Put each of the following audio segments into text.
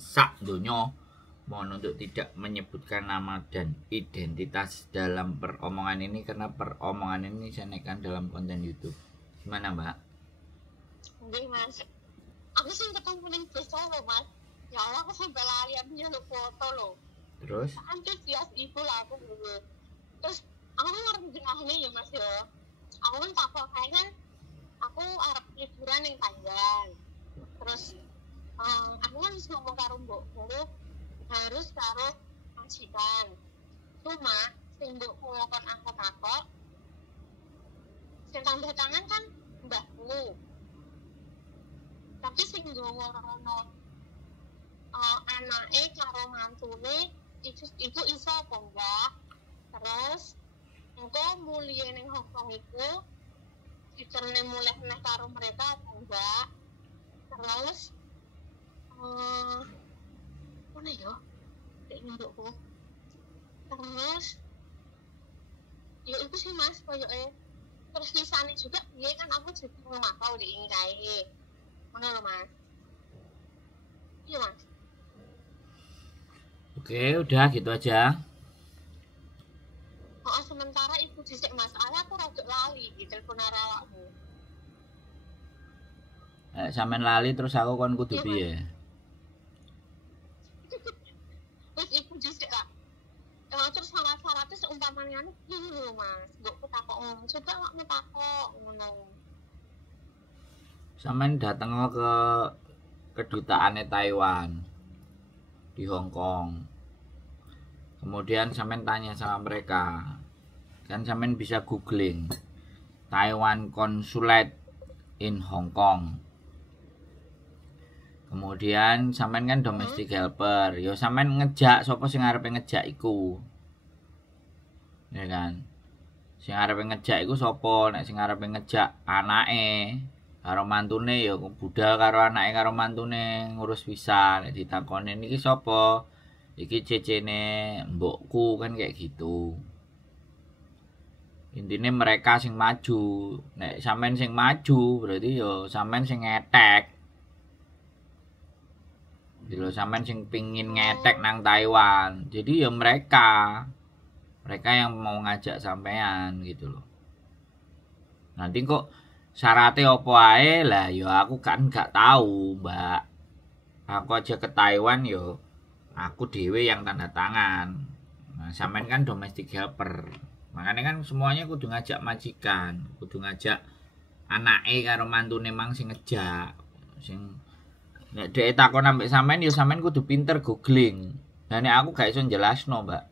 sak donya. Mohon untuk tidak menyebutkan nama dan identitas dalam peromongan ini karena peromongan ini saya naikkan dalam konten YouTube. Gimana, Mbak? Nggih, Mas. Aku sing ketemu ning desa lho, Mas. Ya Allah, aku sampai lali aku nyeluk foto lho. Terus? Antusias iku lah aku dulu. Terus aku ngarep jenenge ya, Mas ya. Aku kan takut kayak kan aku arep liburan ning Thailand. Terus aku kan wis ngomong karo mbokku harus karo majikan. Cuma sing mbokku kon aku takok sing tanda tangan kan mbahku. Tapi sing nggawa rono anake karo mantune itu iso apa enggak? Terus engko mulie ning Hongkong iku diterne mulih neh karo mereka apa enggak? Terus mana ya? Dek ndukku. Terus ya itu sih Mas koyoke. Terus disane juga piye kan aku jadi ngemakau di ingkae. Ngono lho Mas. Iya Mas. Oke, udah gitu aja. Oh, sementara ibu dhisik Mas, aku rada lali di telepon awakmu. Sampean lali terus aku kon kudu piye? Wis ibu dhisik lah. Terus syarat-syaratnya seumpamanya anu piye lho Mas? Mbokku takok ngono, coba awakmu takok ngono. Sampean dateng ke kedutaannya Taiwan di Hong Kong. Kemudian sampean tanya sama mereka. Kan sampean bisa googling Taiwan Consulate in Hong Kong. Kemudian sampean kan domestic helper, yo sampean ngejak sapa sing arepe ngejak iku. Ya kan? Sing arepe ngejak iku sapa? Nek sing arepe ngejak anake karo mantune ya budal karo anake karo mantune ngurus visa. Nek ditakoni niki sapa? Iki cecene mbokku kan kayak gitu. Intinya mereka sing maju. Nek sampean sing maju berarti yo sampean sing ngetek. Dilo sampean sing pingin ngetek nang Taiwan. Jadi ya mereka yang mau ngajak sampean gitu loh. Nanti kok syaratnya opo ae lah ya aku kan gak tahu, Mbak. Aku aja ke Taiwan yo aku dhewe yang tanda tangan. Nah, sampean kan domestic helper. Makanya kan semuanya kudu ngajak majikan, kudu ngajak anake karo mantune mang sing ngejak. Sing nek dhek takon ambek sampean ya sampean kudu pinter googling. Lah nek aku gak iso jelasno, Mbak.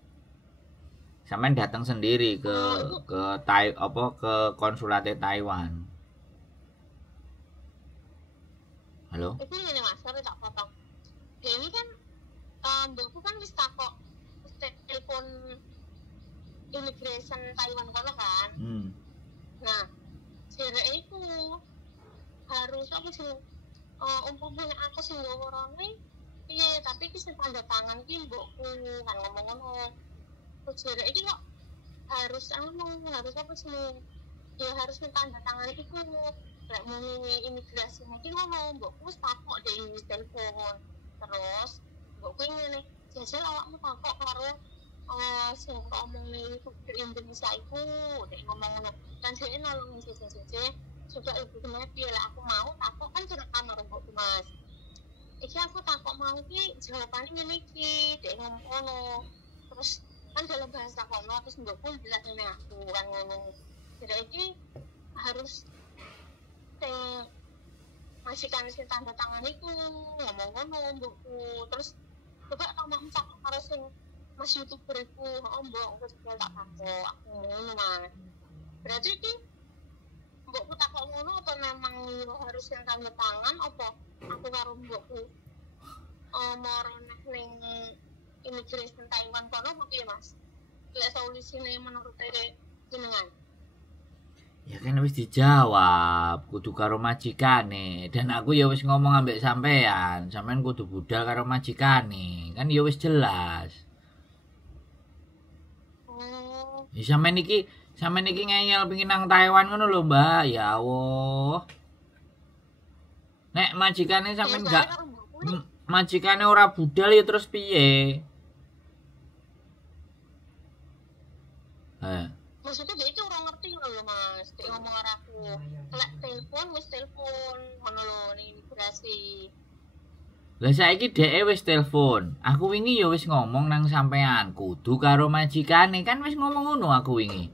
Sampean datang sendiri ke konsulate Taiwan. Halo? Itu ngene Mas, sorry tak potong. Ini kan mbokku kan wis takok telepon immigration Taiwan kono kan. Nah, jereke iku harus apa sih umpamanya aku sing nggawa rone piye tapi iki sing tanda tangan ki mbokku kan ngomong ngono. Terus jereke iki kok harus apa sih ya harus tanda tangan iku lek muni imigrasi iki ngomong mbokku wis takok dhewe telepon. Terus mbokku ngene jajal awakmu takok karo sing ngomong di Indonesia iku dek ngomong ngono kan dhek nolong siji-siji coba ibu kenapa piye lah aku mau takok kan direkam karo mbokku Mas. Iki aku takok mau ki jawabane ngene iki dek ngomong ngono. Terus kan dalam bahasa kono terus mbokku bilang ngene aku kan ngono. Jadi iki harus sing majikan sing tanda tangan iku ngomong ngono mbokku. Terus coba tambah takok karo sing Mas YouTuber iku, mbok aku juga tak takok aku ngono Mas. Berarti iki mbokku takok ngono apa memang harus yang tanda tangan apa aku karo mbokku moro ning immigration Taiwan kono apa piye Mas? Lek solusine menurut jenengan? Ya kan wis dijawab, kudu karo majikane. Dan aku ya wis ngomong ambek sampean, sampean kudu budal karo majikane. Kan ya wis jelas. Ya sampean iki ngeyel pengin nang Taiwan ngono lho, Mbak. Ya Allah. Nek majikane sampean gak majikane ora budal ya terus piye? Maksudnya dia itu orang ngerti loh mas, dia ngomong araku, lek telepon wis telepon, ngono lho ning imigrasi. Lah saiki dhek wis telepon. Aku wingi ya wis ngomong nang sampean, kudu karo majikane kan wis ngomong ngono aku wingi.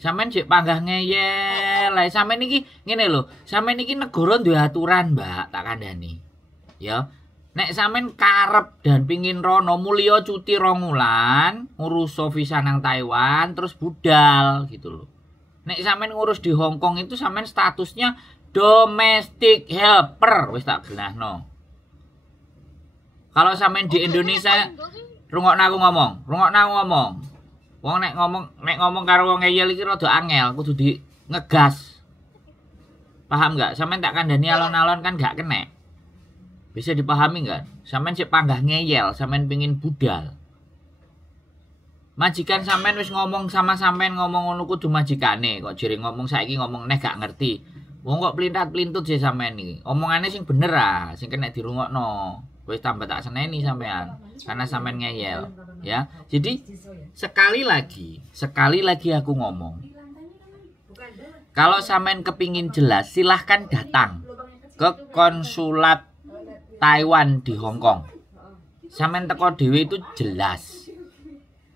Sampeyan jek panggah ngeyel. Lah sampeyan iki ngene lho, sampeyan iki negara duwe aturan, Mbak, tak kandhani. Ya. Nek sampean karep dan pingin rono mulya cuti 2 wulan, ngurus visa nang Taiwan terus budal gitu loh. Nek sampean ngurus di Hong Kong itu sampean statusnya domestic helper, wis tak genahno. Kalau sampean di Indonesia, rungokno aku ngomong. Wong nek ngomong karo wong ngeyel iki rada angel, kudu di ngegas. Paham enggak? Sampean tak kandhani alon-alon kan gak kena. Bisa dipahami enggak? Sampean sik panggah ngeyel, sampean pengin budal. Majikan sampean wis ngomong sama sampean ngomong ngono kudu majikane, kok jere ngomong saiki ngomong neh gak ngerti. Wong kok plintat-plintut sih sampean iki. Omongane sing bener ah, sing kena dirungokno. Wis tambah tak seneni sampean karena sampean ngeyel, ya. Jadi sekali lagi aku ngomong. Kalau sampean kepingin jelas, silahkan datang ke konsulat Taiwan di Hong Kong. Sampean teko dhewe itu jelas.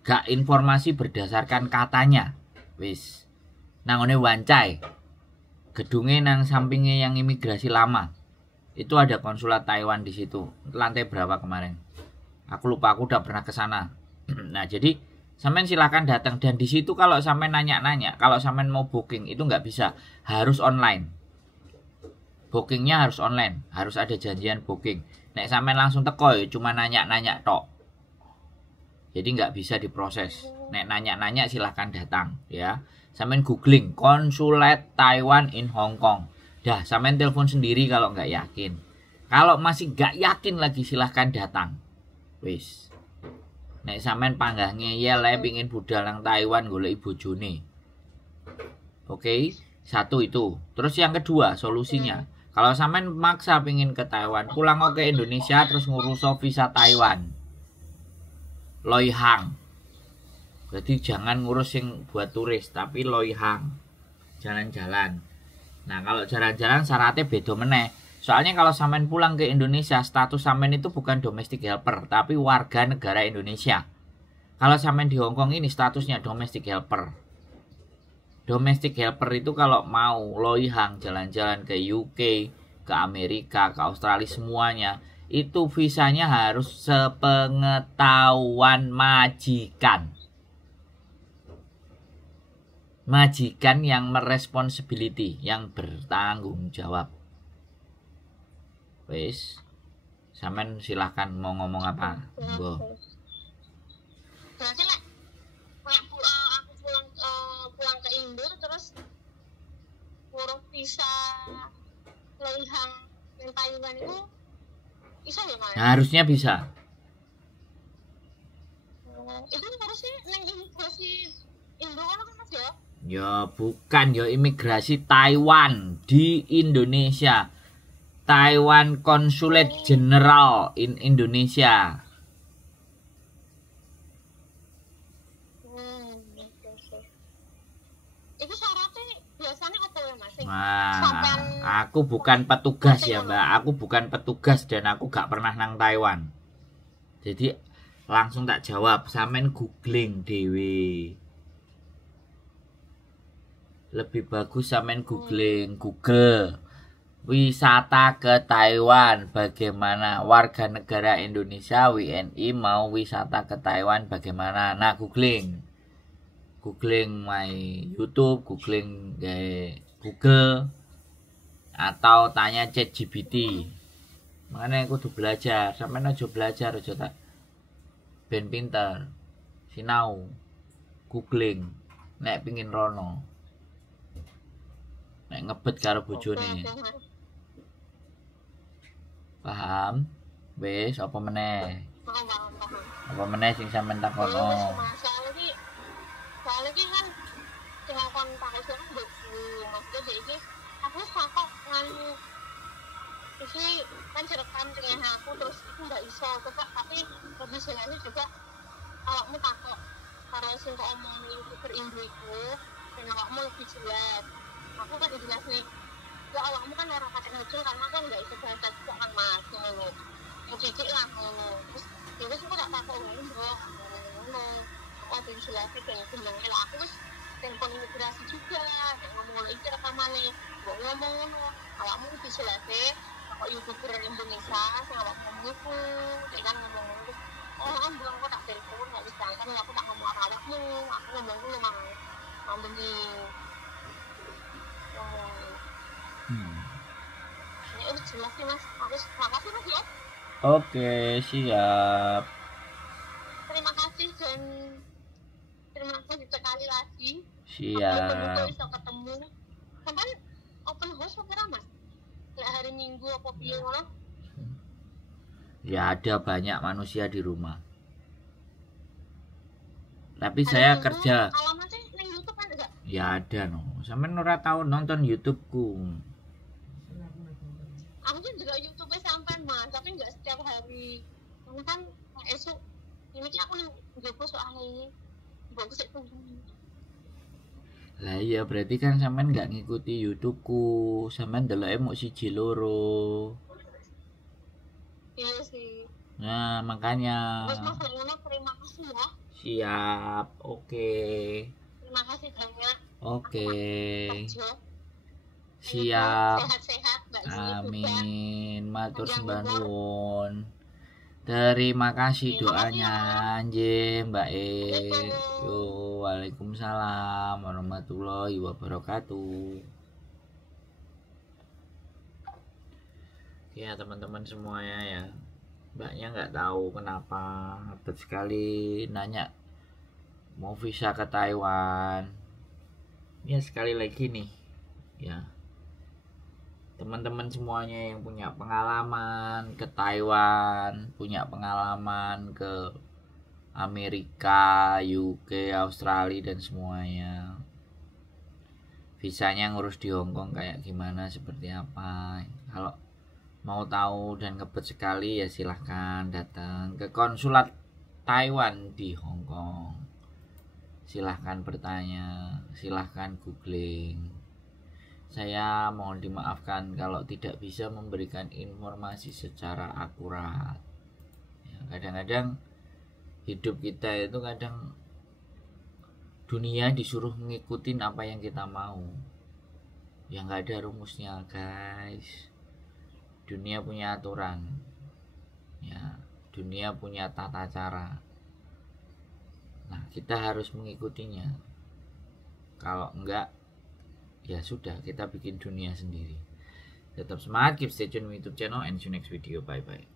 Gak informasi berdasarkan katanya. Wis. Nang ngene Wancai. Gedungnya nang sampingnya yang imigrasi lama. Itu ada konsulat Taiwan di situ. Lantai berapa kemarin? Aku lupa, aku udah pernah ke sana. Nah, jadi sampean silakan datang dan di situ kalau sampean nanya-nanya, kalau sampean mau booking itu nggak bisa, harus online. Bookingnya harus online, harus ada janjian booking. Nek sampean langsung teko ya cuma nanya-nanya tok. Jadi nggak bisa diproses. Nek nanya-nanya silahkan datang ya. Sampean googling konsulat Taiwan in Hong Kong. Dah, sampean telepon sendiri kalau nggak yakin. Kalau masih nggak yakin lagi silahkan datang. Wis. Nek sampean panggah ngeyel ae pengin budal nang Taiwan golek bojone. Oke, satu itu. Terus yang kedua solusinya. Kalau sampean maksa pengin ke Taiwan, pulang ke Indonesia terus ngurus visa Taiwan. Loihang. Jadi jangan ngurus yang buat turis, tapi loihang. Jalan-jalan. Nah, kalau jalan-jalan syaratnya beda meneh. Soalnya kalau sampean pulang ke Indonesia, status sampean itu bukan domestic helper, tapi warga negara Indonesia. Kalau sampean di Hong Kong ini statusnya domestic helper. Domestic helper itu kalau mau loihang jalan-jalan ke UK, ke Amerika, ke Australia semuanya, itu visanya harus sepengetahuan majikan. Majikan yang meresponsibility, yang bertanggung jawab. Wes, sampean silahkan mau ngomong apa? Monggo. Berarti lah, aku pulang ke Indo terus ngurus visa loihang yang Taiwan itu bisa ya mas? Harusnya bisa. Itu ngurusnya neng imigrasi Indo kan mas ya? Ya bukan ya, imigrasi Taiwan di Indonesia. Taiwan Consulate General in Indonesia. Itu syaratnya biasanya apa ya mas? Aku bukan petugas ya mbak. Aku bukan petugas dan aku gak pernah nang Taiwan. Jadi langsung tak jawab. Sampean googling dewe. Lebih bagus sampean googling Google wisata ke Taiwan bagaimana, warga negara Indonesia WNI mau wisata ke Taiwan bagaimana. Nah googling my YouTube, googling Google atau tanya ChatGPT. Makanya aku tuh belajar, sampean aja belajar aja tak ben pinter. Sinau googling nek pingin rono. Nek ngebet karo bojone. Paham? Wis apa meneh? Paham. Apa meneh sing sampean takono? Soalnya kan tinggal kontak itu kan beku. Maksudnya iki aku takut nganu iki kan direkam dengan aku terus aku nggak iso coba tapi lebih jelasnya juga awakmu takut karo sing kok omong YouTuber Indo iku dan awakmu lebih jelas aku kan jelas nih ya awakmu kan orang pakai ngecil karena kan nggak iso bahasa juga kan mas ngono yang cicik lah ngono terus ya wis aku tak takut ngono ngono aku ben jelasnya ben jenenge lah aku wis telepon imigrasi juga dan ngomong iki rekamane kok ngomong ngono awakmu lebih jelasnya kok YouTuber Indonesia sing awak ngomong iku dia kan ngomong ngono oh ambang aku tak telepon nggak bisa kan aku tak ngomong awakmu aku ngomong dulu mang ngomongin ini udah jelas sih mas aku makasih mas ya Oke, siap. terima kasih dan terima kasih sekali lagi Siap. bisa ketemu sampai open house apa mas kayak hari Minggu apa piye ngono Ya ada banyak manusia di rumah. Tapi saya kerja. Alamatnya neng YouTube ada gak? Ya ada no. Sampeyan ora tahu nonton YouTubeku. Aku kan juga YouTube sampai mas, tapi nggak setiap hari. Karena kan esok ini aku njogo soalnya ini bagus itu. Lah iya berarti kan sampean nggak ngikuti YouTubeku. Sampean deloke muk siji loro. Iya sih. Nah, makanya. Mas Mas Leono terima kasih ya. Siap. Oke. Terima kasih banyak. Oke. Siap. Sehat-sehat Mbak Amin. Matur sembah nuwun. Terima kasih doanya anjing Mbak E. Yo, waalaikumsalam warahmatullahi wabarakatuh. Ya teman-teman semuanya ya, Mbaknya nggak tahu kenapa hebat sekali nanya mau visa ke Taiwan. Ya sekali lagi nih, ya teman-teman semuanya yang punya pengalaman ke Taiwan, punya pengalaman ke Amerika, UK, Australia dan semuanya, visanya ngurus di Hongkong kayak gimana, seperti apa. Kalau mau tahu dan ngebet sekali ya silahkan datang ke konsulat Taiwan di Hongkong. Silahkan bertanya, silahkan googling. Saya mohon dimaafkan kalau tidak bisa memberikan informasi secara akurat. Ya, kadang-kadang hidup kita itu kadang dunia disuruh ngikutin apa yang kita mau. Ya nggak ada rumusnya guys. Dunia punya aturan. Ya, dunia punya tata cara. Nah, kita harus mengikutinya. Kalau enggak, ya sudah, kita bikin dunia sendiri. Tetap semangat, keep stay tune with YouTube channel and see you next video. Bye bye.